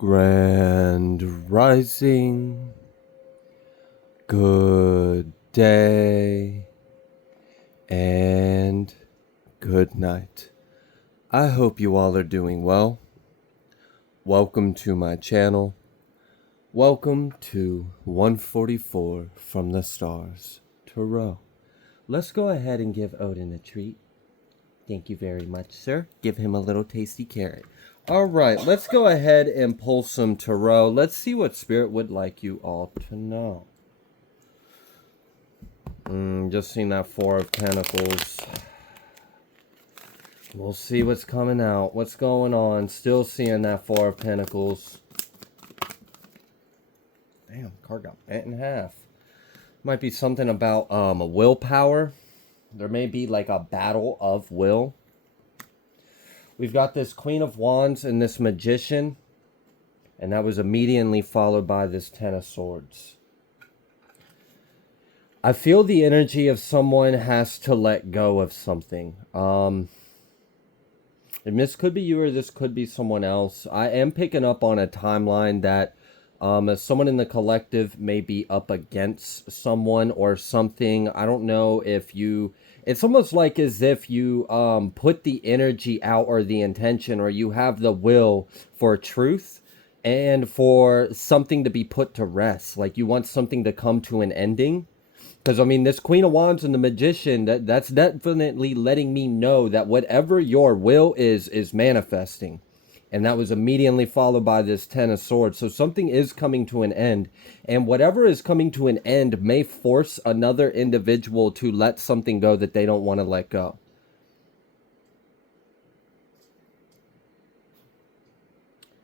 Grand Rising, good day, and good night. I hope you all are doing well. Welcome to my channel. Welcome to 144 from the Stars, Tarot. Let's go ahead and give Odin a treat. Thank you very much, sir. Give him a little tasty carrot. All right, let's go ahead and pull some tarot. Let's see what Spirit would like you all to know. Just seen that Four of Pentacles. We'll see what's coming out. What's going on? Still seeing that Four of Pentacles. Damn, card got bent in half. Might be something about a willpower. There may be like a battle of will. We've got this Queen of Wands and this Magician. And that was immediately followed by this Ten of Swords. I feel the energy of someone has to let go of something. And this could be you or this could be someone else. I am picking up on a timeline that as someone in the collective may be up against someone or something. I don't know if you... It's almost like as if you put the energy out or the intention or you have the will for truth and for something to be put to rest. Like you want something to come to an ending. Because, I mean, this Queen of Wands and the Magician, that's definitely letting me know that whatever your will is manifesting. And that was immediately followed by this Ten of Swords. So something is coming to an end. And whatever is coming to an end may force another individual to let something go that they don't want to let go.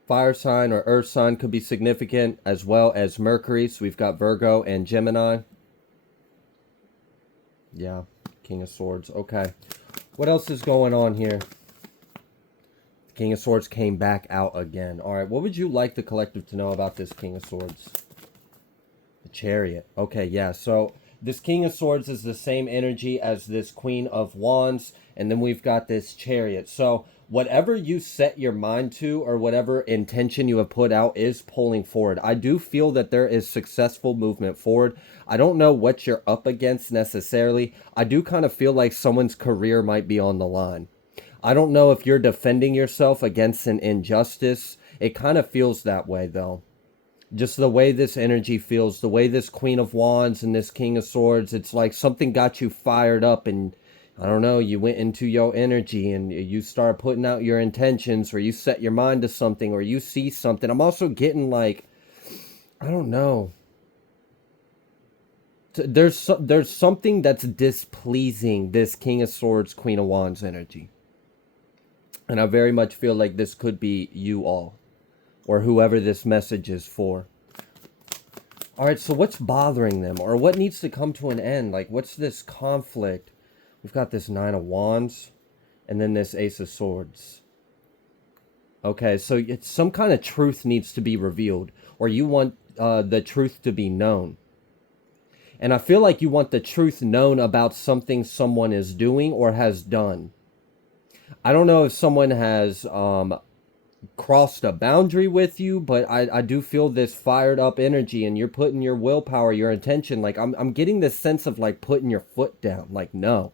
Fire sign or earth sign could be significant, as well as Mercury. So we've got Virgo and Gemini. Yeah, King of Swords. Okay. What else is going on here? King of Swords came back out again. All right, what would you like the collective to know about this King of Swords? The Chariot. Okay, yeah, so this King of Swords is the same energy as this Queen of Wands, and then we've got this Chariot. So whatever you set your mind to or whatever intention you have put out is pulling forward. I do feel that there is successful movement forward. I don't know what you're up against necessarily. I do kind of feel like someone's career might be on the line. I don't know if you're defending yourself against an injustice. It kind of feels that way, though. Just the way this energy feels, the way this Queen of Wands and this King of Swords, it's like something got you fired up and, I don't know, you went into your energy and you start putting out your intentions or you set your mind to something or you see something. I'm also getting like, I don't know. There's something that's displeasing this King of Swords, Queen of Wands energy. And I very much feel like this could be you all. Or whoever this message is for. Alright, so what's bothering them? Or what needs to come to an end? Like, what's this conflict? We've got this Nine of Wands. And then this Ace of Swords. Okay, so it's some kind of truth needs to be revealed. Or you want the truth to be known. And I feel like you want the truth known about something someone is doing or has done. I don't know if someone has crossed a boundary with you, but I do feel this fired up energy and you're putting your willpower, your intention, like I'm getting this sense of like putting your foot down. Like, no,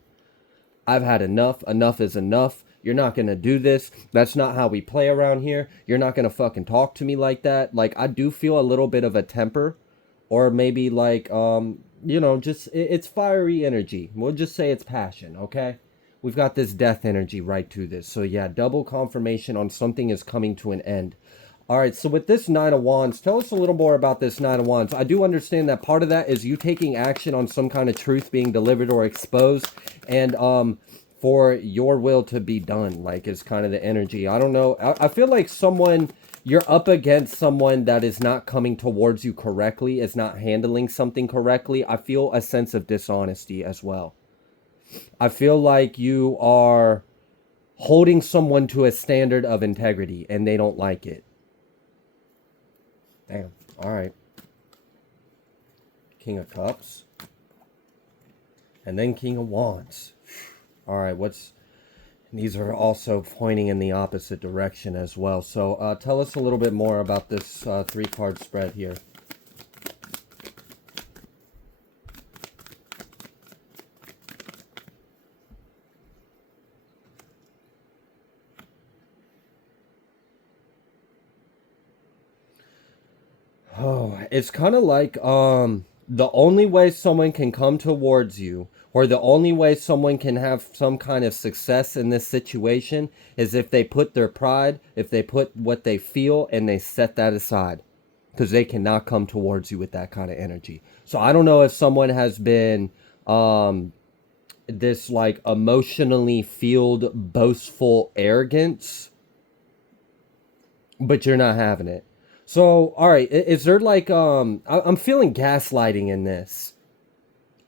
I've had enough. Enough is enough. You're not going to do this. That's not how we play around here. You're not going to fucking talk to me like that. Like, I do feel a little bit of a temper or maybe like, you know, just it's fiery energy. We'll just say it's passion. Okay. We've got this death energy right to this. So yeah, double confirmation on something is coming to an end. All right, so with this Nine of Wands, tell us a little more about this Nine of Wands. I do understand that part of that is you taking action on some kind of truth being delivered or exposed. And for your will to be done, like, is kind of the energy. I don't know. I feel like you're up against someone that is not coming towards you correctly, is not handling something correctly. I feel a sense of dishonesty as well. I feel like you are holding someone to a standard of integrity and they don't like it. Damn. All right. King of Cups. And then King of Wands. All right. What's These are also pointing in the opposite direction as well. So tell us a little bit more about this 3-card spread here. Oh, it's kind of like the only way someone can come towards you, or the only way someone can have some kind of success in this situation, is if they put their pride, if they put what they feel and they set that aside, because they cannot come towards you with that kind of energy. So I don't know if someone has been this like emotionally fueled boastful arrogance, but you're not having it. So, all right, is there like I'm feeling gaslighting in this.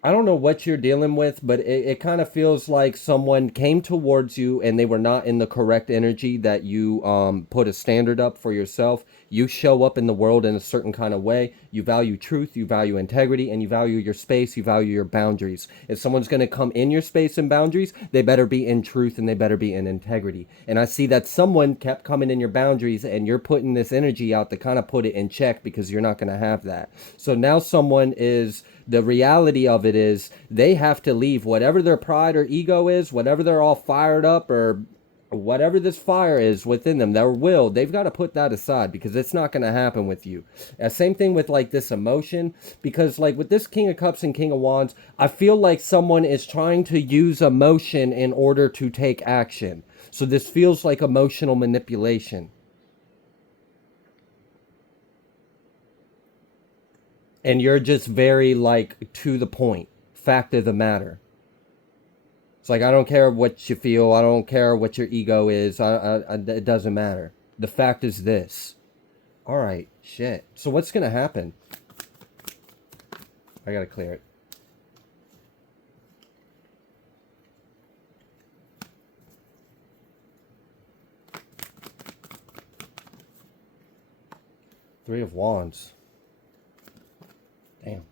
I don't know what you're dealing with, but it kind of feels like someone came towards you and they were not in the correct energy that you put a standard up for yourself. You show up in the world in a certain kind of way. You value truth, you value integrity, and you value your space, you value your boundaries. If someone's going to come in your space and boundaries, they better be in truth and they better be in integrity. And I see that someone kept coming in your boundaries and you're putting this energy out to kind of put it in check because you're not going to have that. So now someone is, the reality of it is they have to leave whatever their pride or ego is, whatever they're all fired up or whatever this fire is within them, their will, they've got to put that aside because it's not going to happen with you. Same thing with like this emotion, because like with this King of Cups and King of Wands, I feel like someone is trying to use emotion in order to take action. So this feels like emotional manipulation. And you're just very like to the point, fact of the matter. It's like, I don't care what you feel, I don't care what your ego is, it doesn't matter. The fact is this. All right, shit. So what's gonna happen? I gotta clear it. Three of Wands. Damn.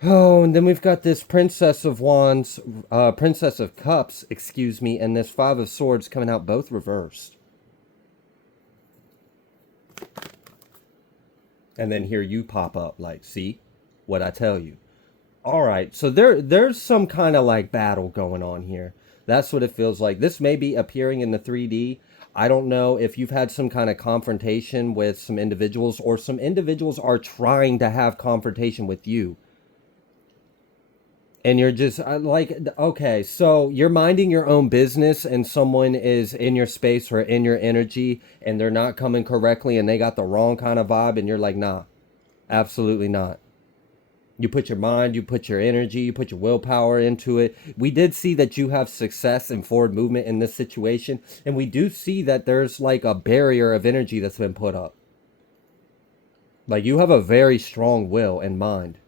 Oh, and then we've got this Princess of Wands, Princess of Cups, excuse me, and this Five of Swords coming out both reversed. And then here you pop up like, see what I tell you. All right, so there's some kind of like battle going on here. That's what it feels like. This may be appearing in the 3D. I don't know if you've had some kind of confrontation with some individuals, or some individuals are trying to have confrontation with you. And you're just like, okay, so you're minding your own business and someone is in your space or in your energy and they're not coming correctly and they got the wrong kind of vibe, and you're like, nah, absolutely not. You put your mind, you put your energy, you put your willpower into it. We did see that you have success and forward movement in this situation. And we do see that there's like a barrier of energy that's been put up. Like you have a very strong will and mind.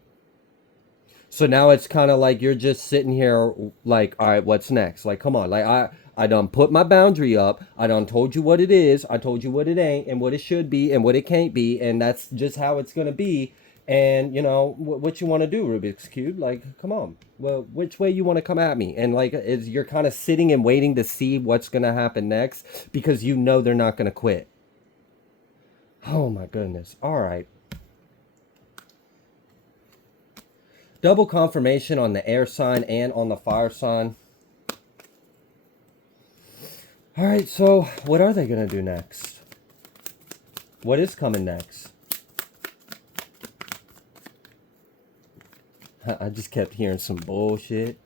So now it's kind of like you're just sitting here like, all right, what's next? Like, come on. Like I done put my boundary up. I done told you what it is. I told you what it ain't and what it should be and what it can't be. And that's just how it's going to be. And you know what you want to do, Rubik's Cube? Like, come on. Well, which way you want to come at me? And like, is you're kind of sitting and waiting to see what's going to happen next because you know they're not going to quit. Oh my goodness. All right. Double confirmation on the air sign and on the fire sign. All right, so what are they going to do next? What is coming next? I just kept hearing some bullshit.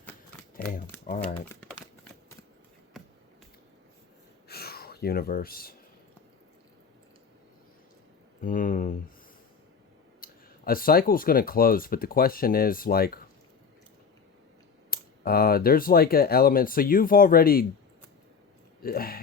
Damn, all right. Universe. A cycle's going to close, but the question is like, there's like an element. So you've already,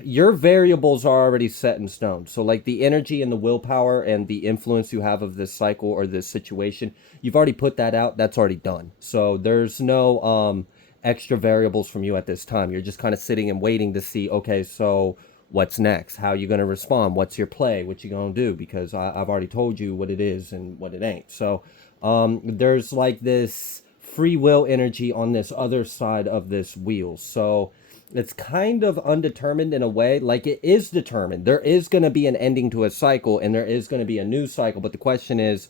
your variables are already set in stone. So like the energy and the willpower and the influence you have of this cycle or this situation, you've already put that out. That's already done. So there's no extra variables from you at this time. You're just kind of sitting and waiting to see, okay, so what's next? How are you going to respond? What's your play? What you going to do? Because I've already told you what it is and what it ain't. So there's like this free will energy on this other side of this wheel. So It's kind of undetermined in a way. Like, it is determined. There is going to be an ending to a cycle and there is going to be a new cycle. But the question is,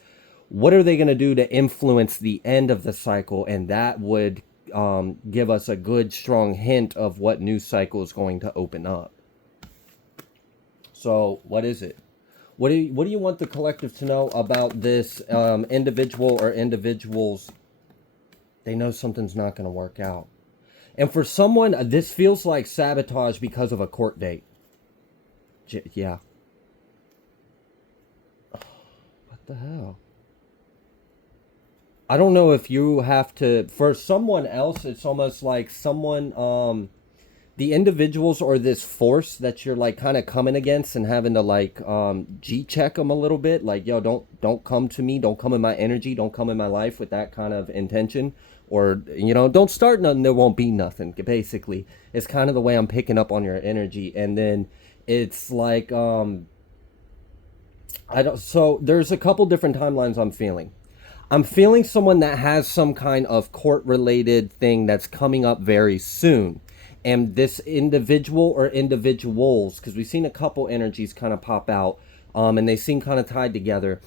what are they going to do to influence the end of the cycle? And that would give us a good, strong hint of what new cycle is going to open up. So, what is it? What do you want the collective to know about this individual or individuals? They know something's not going to work out. And for someone, this feels like sabotage because of a court date. Yeah. What the hell? I don't know if you have to, for someone else, it's almost like someone, the individuals or this force that you're like kind of coming against and having to like G check them a little bit, like, yo, don't come to me, don't come in my energy, don't come in my life with that kind of intention, or don't start nothing, there won't be nothing. Basically, it's kind of the way I'm picking up on your energy. And then it's like I don't, so there's a couple different timelines I'm feeling someone that has some kind of court related thing that's coming up very soon. And this individual or individuals, because we've seen a couple energies kind of pop out, and they seem kind of tied together.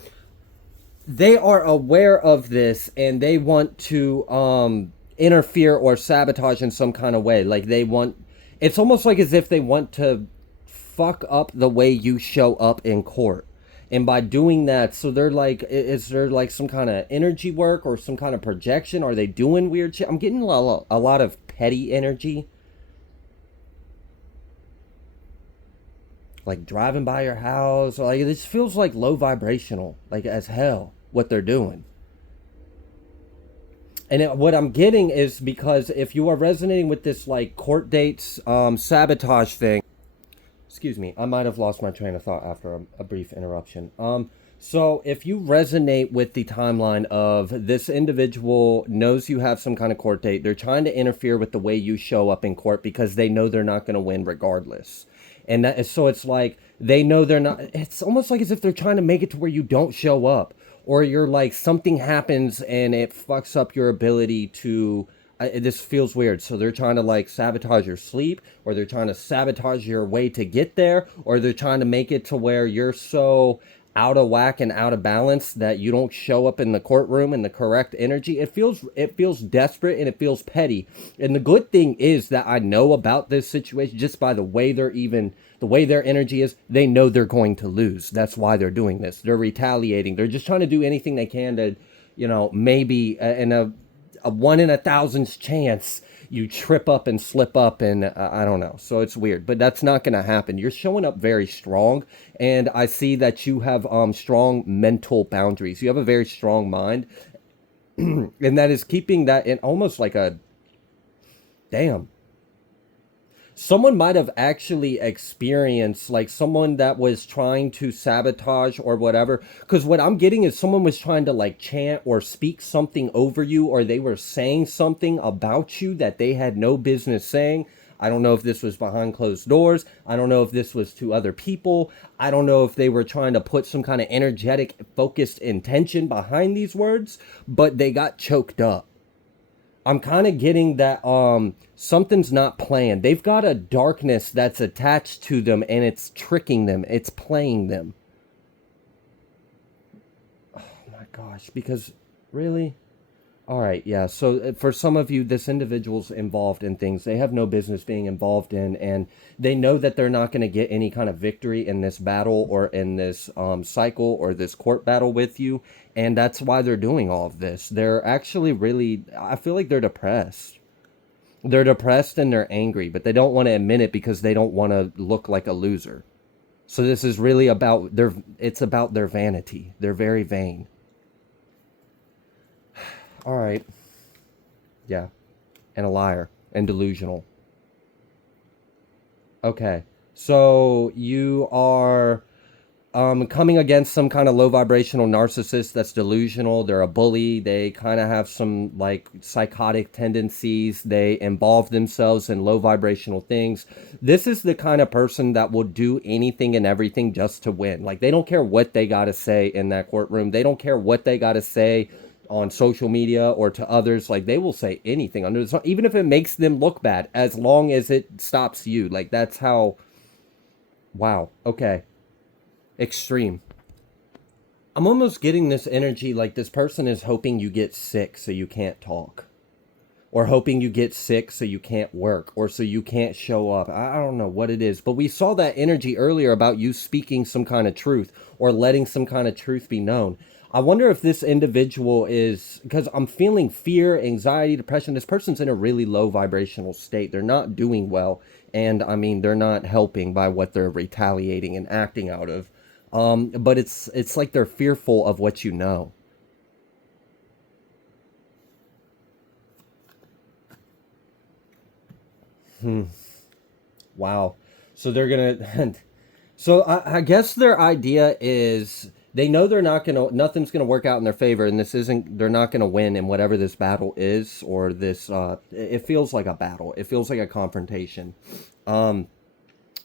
They are aware of this and they want to interfere or sabotage in some kind of way. Like, it's almost like as if they want to fuck up the way you show up in court. And by doing that, so they're like, is there like some kind of energy work or some kind of projection? Are they doing weird shit? I'm getting a lot of petty energy. Like driving by your house. Like, this feels like low vibrational, like as hell, what they're doing. And what I'm getting is, because if you are resonating with this like court dates, sabotage thing, excuse me, I might have lost my train of thought after a brief interruption. So if you resonate with the timeline of this individual knows you have some kind of court date, they're trying to interfere with the way you show up in court because they know they're not going to win regardless. And so it's like, they know they're not, it's almost like as if they're trying to make it to where you don't show up, or you're like, something happens and it fucks up your ability to, this feels weird. So they're trying to like sabotage your sleep, or they're trying to sabotage your way to get there, or they're trying to make it to where you're so out of whack and out of balance that you don't show up in the courtroom in the correct energy. It feels desperate and it feels petty. And the good thing is that I know about this situation just by the way the way their energy is. They know they're going to lose. That's why they're doing this. They're retaliating. They're just trying to do anything they can to, maybe in a 1 in 1,000's chance you trip up and slip up, and I don't know. So it's weird, but that's not going to happen. You're showing up very strong, and I see that you have strong mental boundaries. You have a very strong mind, and that is keeping that in almost like a, damn. Someone might have actually experienced, like, someone that was trying to sabotage or whatever. Because what I'm getting is someone was trying to like chant or speak something over you, or they were saying something about you that they had no business saying. I don't know if this was behind closed doors. I don't know if this was to other people. I don't know if they were trying to put some kind of energetic, focused intention behind these words, but they got choked up. I'm kind of getting that something's not planned. They've got a darkness that's attached to them, and it's tricking them. It's playing them. Oh my gosh, because really? All right, yeah. So for some of you, this individual's involved in things they have no business being involved in, and they know that they're not going to get any kind of victory in this battle or in this cycle or this court battle with you, and that's why they're doing all of this. They're actually really, I feel like they're depressed. They're depressed and they're angry, but they don't want to admit it because they don't want to look like a loser. So this is really about it's about their vanity. They're very vain. All right. Yeah. And a liar. And delusional. Okay. So you are coming against some kind of low vibrational narcissist that's delusional. They're a bully. They kind of have some like psychotic tendencies. They involve themselves in low vibrational things. This is the kind of person that will do anything and everything just to win. Like, they don't care what they got to say in that courtroom. They don't care what they got to say on social media or to others. Like, they will say anything under the sun, even if it makes them look bad, as long as it stops you. Like, that's how. Wow. Okay. Extreme. I'm almost getting this energy like this person is hoping you get sick so you can't talk, or hoping you get sick so you can't work, or so you can't show up. I don't know what it is, but we saw that energy earlier about you speaking some kind of truth or letting some kind of truth be known. I wonder if this individual is, because I'm feeling fear, anxiety, depression. This person's in a really low vibrational state. They're not doing well. And I mean, they're not helping by what they're retaliating and acting out of. But it's like they're fearful of what you know. Wow. So they're gonna. So I guess their idea is they know they're not gonna. Nothing's gonna work out in their favor, and this isn't. They're not gonna win in whatever this battle is, or this. It feels like a battle. It feels like a confrontation.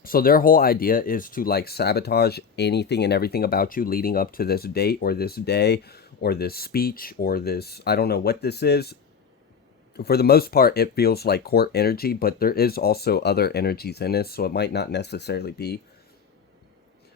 So their whole idea is to like sabotage anything and everything about you leading up to this date or this day or this speech or this. I don't know what this is. For the most part, it feels like court energy, but there is also other energies in this, so it might not necessarily be.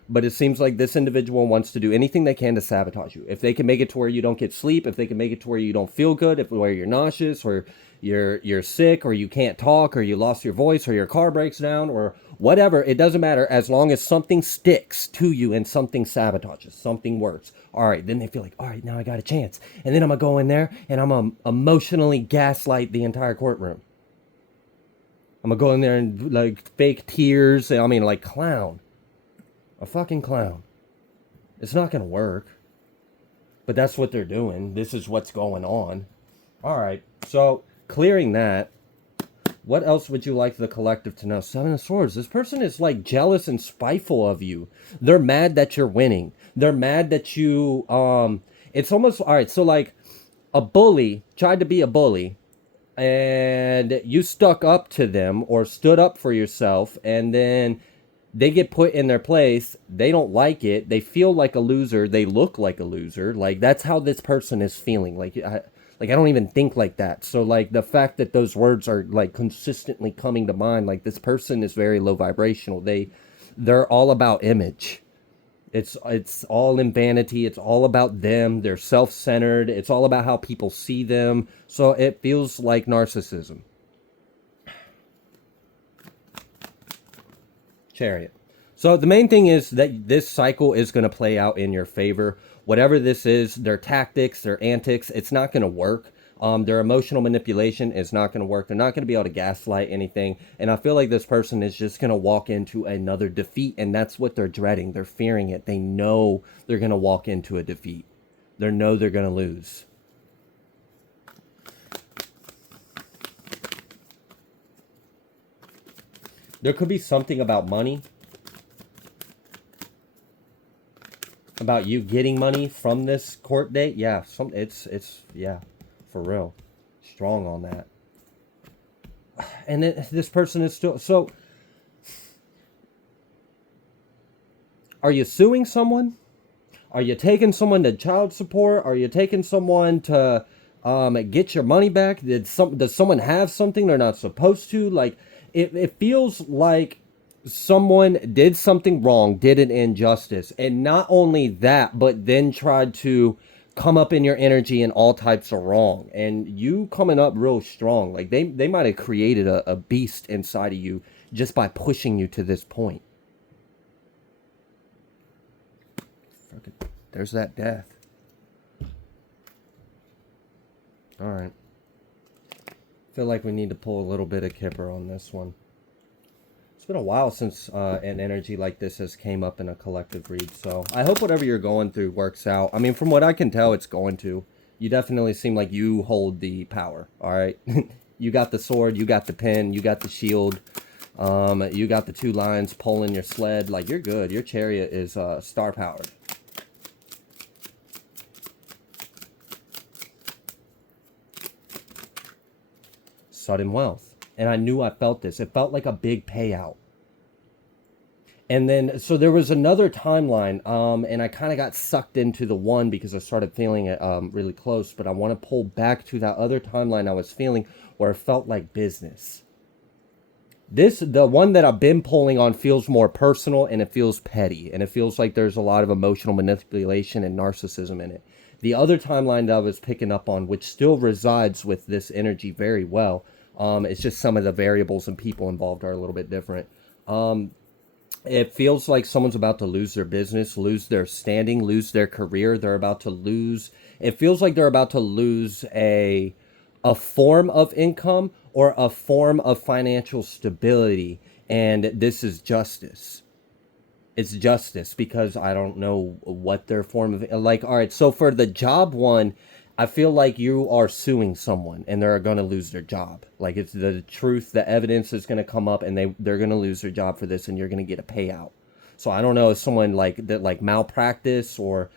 But it seems like this individual wants to do anything they can to sabotage you. If they can make it to where you don't get sleep, if they can make it to where you don't feel good, if where you're nauseous or you're sick or you can't talk or you lost your voice or your car breaks down or whatever, it doesn't matter as long as something sticks to you and something sabotages, something works. All right, then they feel like, all right, now I got a chance. And then I'm going to go in there and I'm going to emotionally gaslight the entire courtroom. I'm going to go in there and like fake tears. I mean, like clown. A fucking clown. It's not gonna work. But that's what they're doing. This is what's going on. Alright, so clearing that, what else would you like the collective to know? Seven of Swords. This person is like jealous and spiteful of you. They're mad that you're winning. They're mad that you it's almost alright, so like a bully tried to be a bully and you stuck up to them or stood up for yourself, and then they get put in their place. They don't like it. They feel like a loser. They look like a loser. Like, that's how this person is feeling. Like I don't even think like that. So like the fact that those words are like consistently coming to mind, like this person is very low vibrational. They're all about image. It's all in vanity. It's all about them. They're self-centered. It's all about how people see them. So it feels like narcissism. Chariot. So the main thing is that this cycle is going to play out in your favor. Whatever this is, their tactics, their antics, it's not going to work. Their emotional manipulation is not going to work. They're not going to be able to gaslight anything. And I feel like this person is just going to walk into another defeat. And that's what they're dreading. They're fearing it. They know they're going to walk into a defeat. They know they're going to lose. There could be something about money. About you getting money from this court date. Yeah, it's yeah, for real. Strong on that. And this person is still so. Are you suing someone? Are you taking someone to child support? Are you taking someone to get your money back? Does someone have something they're not supposed to? Like, it feels like someone did something wrong, did an injustice, and not only that, but then tried to come up in your energy in all types of wrong, and you coming up real strong. Like they might have created a beast inside of you just by pushing you to this point. There's that death. All right. Feel like we need to pull a little bit of Kipper on this one. It's been a while since an energy like this has came up in a collective read, so I hope whatever you're going through works out. I mean, from what I can tell, it's going to. You definitely seem like you hold the power, all right? You got the sword, you got the pen, you got the shield, you got the 2 lions pulling your sled. Like, you're good. Your chariot is star-powered. Sudden wealth. And I knew I felt this. It felt like a big payout. And then, so there was another timeline, and I kind of got sucked into the one because I started feeling it really close. But I want to pull back to that other timeline I was feeling where it felt like business. The one that I've been pulling on feels more personal and it feels petty and it feels like there's a lot of emotional manipulation and narcissism in it. The other timeline that I was picking up on, which still resides with this energy very well, it's just some of the variables and people involved are a little bit different. It feels like someone's about to lose their business, lose their standing, lose their career. They're about to lose. It feels like they're about to lose a form of income or a form of financial stability, and this is justice. It's justice because I don't know what their form of, like, all right, so for the job one, I feel like you are suing someone and they're going to lose their job. Like it's the truth, the evidence is going to come up and they're going to lose their job for this and you're going to get a payout. So I don't know if someone like that, like malpractice or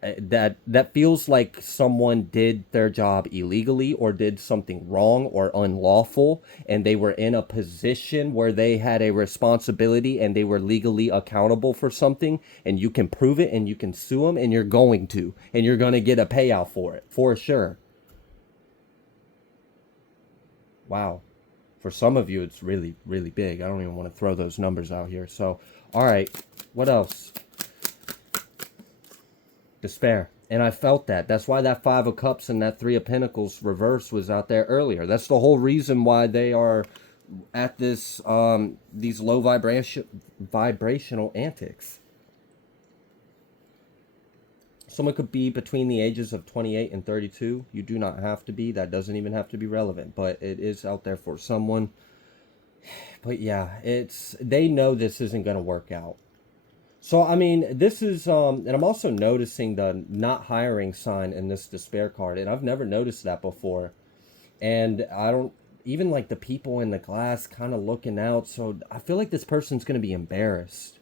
that feels like someone did their job illegally or did something wrong or unlawful, and they were in a position where they had a responsibility and they were legally accountable for something, and you can prove it and you can sue them, and you're going to, and you're going to get a payout for it for sure. Wow. For some of you it's really really big. I don't even want to throw those numbers out here. So all right, what else? Despair. And I felt that. That's why that Five of Cups and that Three of Pentacles reverse was out there earlier. That's the whole reason why they are at this these low vibrational antics. Someone could be between the ages of 28 and 32. You do not have to be. That doesn't even have to be relevant, but it is out there for someone. But yeah, it's they know this isn't going to work out. So I mean, this is and I'm also noticing the not hiring sign in this despair card, and I've never noticed that before. And I don't even like the people in the glass kind of looking out. So I feel like this person's going to be embarrassed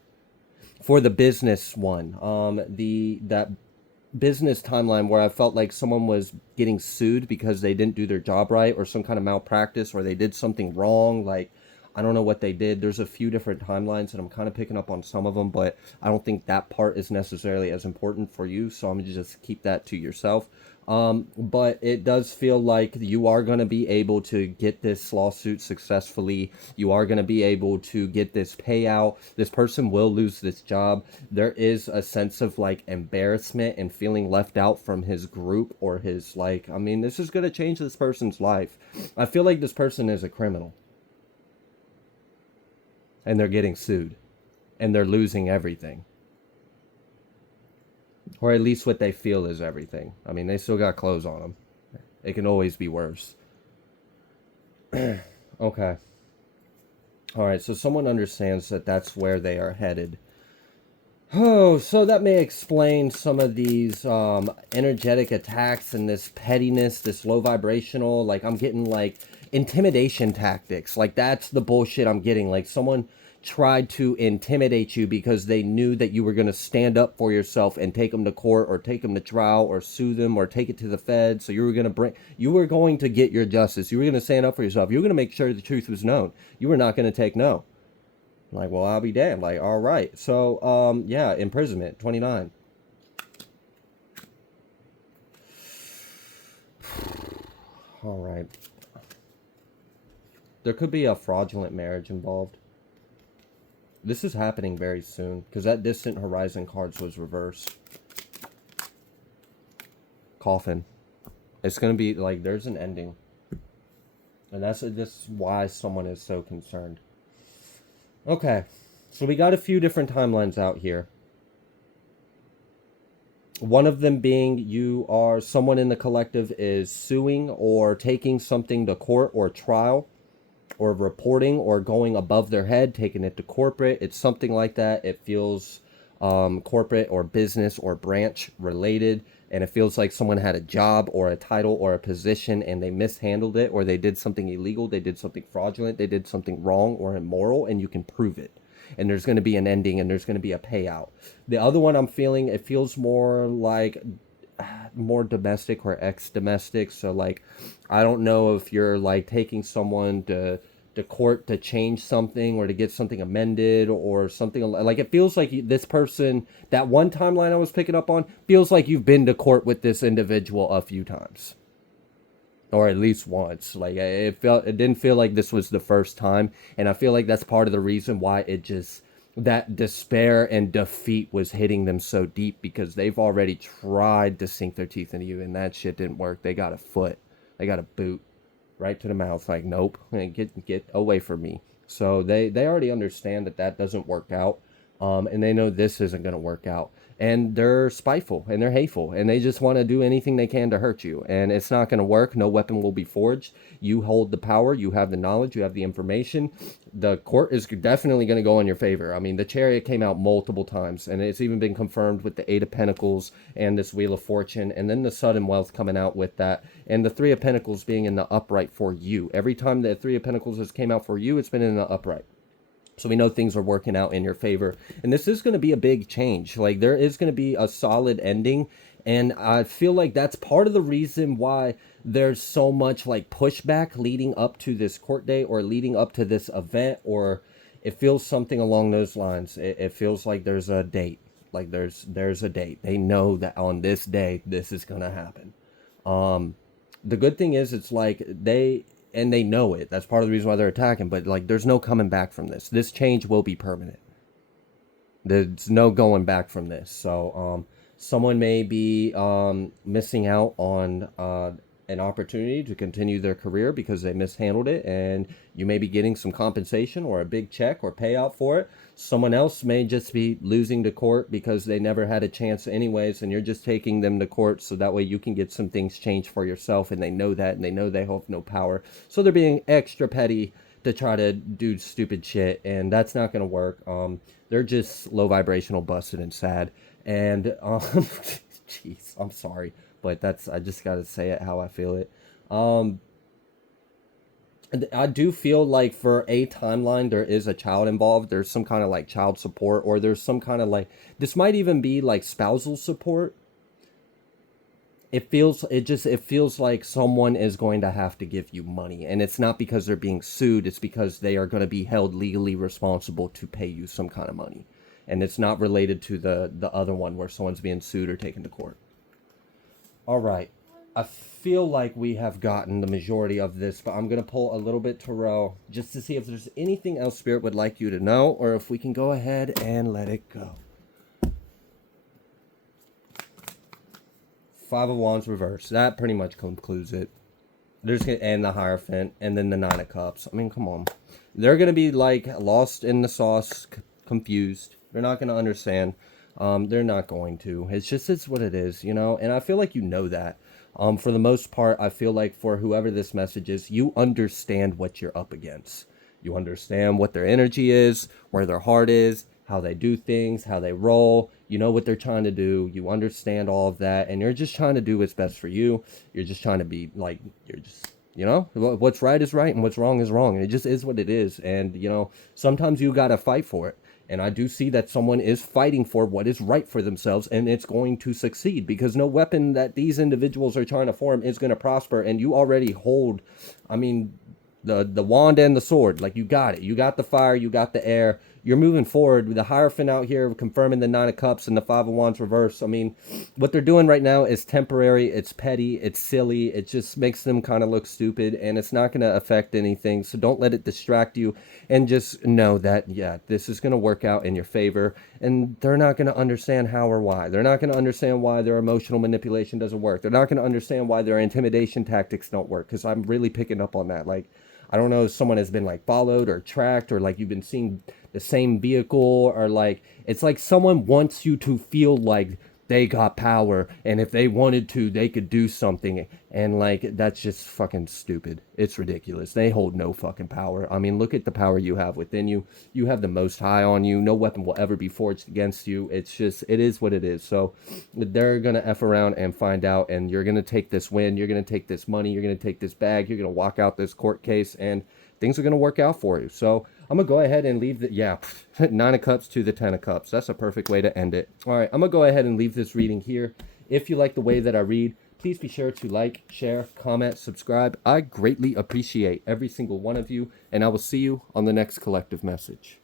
for the business one. The that business timeline where I felt like someone was getting sued because they didn't do their job right or some kind of malpractice or they did something wrong. Like, I don't know what they did. There's a few different timelines and I'm kind of picking up on some of them, but I don't think that part is necessarily as important for you. So I'm going to just keep that to yourself. But it does feel like you are going to be able to get this lawsuit successfully. You are going to be able to get this payout. This person will lose this job. There is a sense of like embarrassment and feeling left out from his group or his like, I mean, this is going to change this person's life. I feel like this person is a criminal and they're getting sued and they're losing everything. Or at least what they feel is everything. I mean, they still got clothes on them. It can always be worse. Okay. All right, so someone understands that that's where they are headed. Oh, so that may explain some of these energetic attacks and this pettiness, this low vibrational, like I'm getting like intimidation tactics. Like that's the bullshit I'm getting. Like someone tried to intimidate you because they knew that you were going to stand up for yourself and take them to court or take them to trial or sue them or take it to the feds. So you were going to get your justice. You were going to stand up for yourself. You were going to make sure the truth was known. You were not going to take no. Like, well, I'll be damned. Like, all right. So, yeah, imprisonment, 29. All right. There could be a fraudulent marriage involved. This is happening very soon because that distant horizon cards was reversed. Coffin. It's going to be like there's an ending. And this is why someone is so concerned. Okay. So we got a few different timelines out here. One of them being someone in the collective is suing or taking something to court or trial, or reporting or going above their head, taking it to corporate. It's something like that. It feels corporate or business or branch related, and it feels like someone had a job or a title or a position and they mishandled it, or they did something illegal, they did something fraudulent, they did something wrong or immoral, and you can prove it. And there's going to be an ending and there's going to be a payout. The other one I'm feeling, it feels more like more domestic or ex-domestic. So like, I don't know if you're like taking someone to the court to change something or to get something amended or something. Like, it feels like this person, that one timeline I was picking up on, feels like you've been to court with this individual a few times, or at least once. Like, it didn't feel like this was the first time, and I feel like that's part of the reason why it just, that despair and defeat was hitting them so deep, because they've already tried to sink their teeth into you and that shit didn't work. They got a foot, they got a boot right to the mouth, like, nope, get away from me. So they already understand that that doesn't work out, and they know this isn't going to work out, and they're spiteful and they're hateful and they just want to do anything they can to hurt you, and it's not going to work. No weapon will be forged. You hold the power, you have the knowledge, you have the information. The court is definitely going to go in your favor. I mean, the Chariot came out multiple times, and it's even been confirmed with the Eight of Pentacles and this Wheel of Fortune, and then the Sudden Wealth coming out with that, and the Three of Pentacles being in the upright for you. Every time the Three of Pentacles has came out for you, it's been in the upright. So we know things are working out in your favor. And this is going to be a big change. Like, there is going to be a solid ending. And I feel like that's part of the reason why there's so much like pushback leading up to this court date or leading up to this event, or it feels something along those lines. It feels like there's a date. Like there's a date. They know that on this day, this is going to happen. The good thing is, it's like they know it. That's part of the reason why they're attacking. But like, there's no coming back from this. This change will be permanent. There's no going back from this. So someone may be missing out on an opportunity to continue their career because they mishandled it, and you may be getting some compensation or a big check or payout for it. Someone else may just be losing to court because they never had a chance anyways, and you're just taking them to court so that way you can get some things changed for yourself, and they know that, and they know they have no power. So they're being extra petty to try to do stupid shit, and that's not going to work. They're just low vibrational, busted, and sad. And jeez, I'm sorry, but I just gotta say it how I feel it. I do feel like for a timeline there is a child involved. There's some kind of like child support, or there's some kind of like, this might even be like spousal support. It feels like someone is going to have to give you money, and it's not because they're being sued. It's because they are going to be held legally responsible to pay you some kind of money, and it's not related to the other one where someone's being sued or taken to court. All right, I feel like we have gotten the majority of this, but I'm going to pull a little bit tarot just to see if there's anything else Spirit would like you to know, or if we can go ahead and let it go. Five of Wands reversed. That pretty much concludes it. There's gonna end the Hierophant, and then the Nine of Cups. I mean, come on. They're gonna be like lost in the sauce, confused. They're not gonna understand. They're not going to. It's what it is, you know. And I feel like you know that. For the most part, I feel like for whoever this message is, you understand what you're up against. You understand what their energy is, where their heart is, how they do things, how they roll. You know what they're trying to do. You understand all of that, and you're just trying to do what's best for you. You're just trying to be like, you're just, you know, what's right is right and what's wrong is wrong, and it just is what it is. And you know, sometimes you got to fight for it. And I do see that someone is fighting for what is right for themselves, and it's going to succeed, because no weapon that these individuals are trying to form is going to prosper. And you already hold, I mean, the wand and the sword. Like, you got it. You got the fire, you got the air. You're moving forward. With the Hierophant out here confirming the Nine of Cups and the Five of Wands reverse. I mean, what they're doing right now is temporary. It's petty. It's silly. It just makes them kind of look stupid, and it's not going to affect anything. So don't let it distract you, and just know that, yeah, this is going to work out in your favor, and they're not going to understand how or why. They're not going to understand why their emotional manipulation doesn't work. They're not going to understand why their intimidation tactics don't work, because I'm really picking up on that. Like, I don't know if someone has been like followed or tracked, or like you've been seeing the same vehicle, or like, it's like someone wants you to feel like they got power, and if they wanted to, they could do something. And like, that's just fucking stupid. It's ridiculous. They hold no fucking power. I mean, look at the power you have within you. You have the Most High on you. No weapon will ever be forged against you. It's just, it is what it is. So they're gonna F around and find out, and you're gonna take this win. You're gonna take this money. You're gonna take this bag. You're gonna walk out this court case, and things are gonna work out for you. So I'm gonna go ahead and leave the, yeah, Nine of Cups to the Ten of Cups. That's a perfect way to end it. All right, I'm gonna go ahead and leave this reading here. If you like the way that I read, Please be sure to like, share, comment, subscribe. I greatly appreciate every single one of you, and I will see you on the next collective message.